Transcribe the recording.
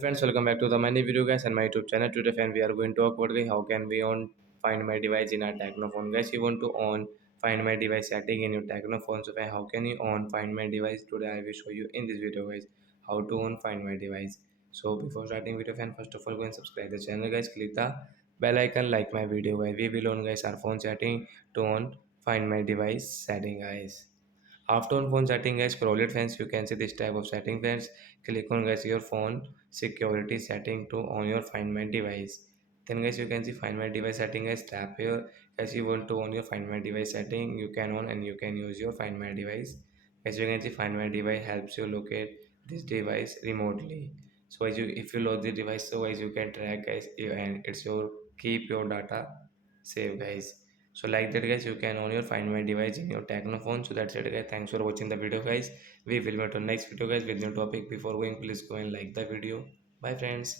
Friends, welcome back to the many video guys and my YouTube channel. Today friend, we are going to talk about how can we on find my device in our Tecno phone. Guys, you want to on find my device setting in your Tecno phone. So friend, how can you on find my device? Today I will show you in this video guys how to on find my device. So before starting video fan, first of all go and subscribe the channel guys. Click the bell icon, like my video guys. We will on guys our phone setting to on find my device setting guys. After on phone setting guys, scroll it friends, you can see this type of setting friends. Click on guys your phone security setting to on your find my device. Then guys you can see find my device setting guys, tap here. Guys you want to on your find my device setting, you can on and you can use your find my device. As you can see find my device helps you locate this device remotely. So as you if you load the device, so as you can track guys and it's your keep your data save guys. So like that guys, you can own your find my device in your Tecno phone. So that's it guys, thanks for watching the video guys. We will meet on next video guys with new topic. Before going, please go and like the video. Bye friends.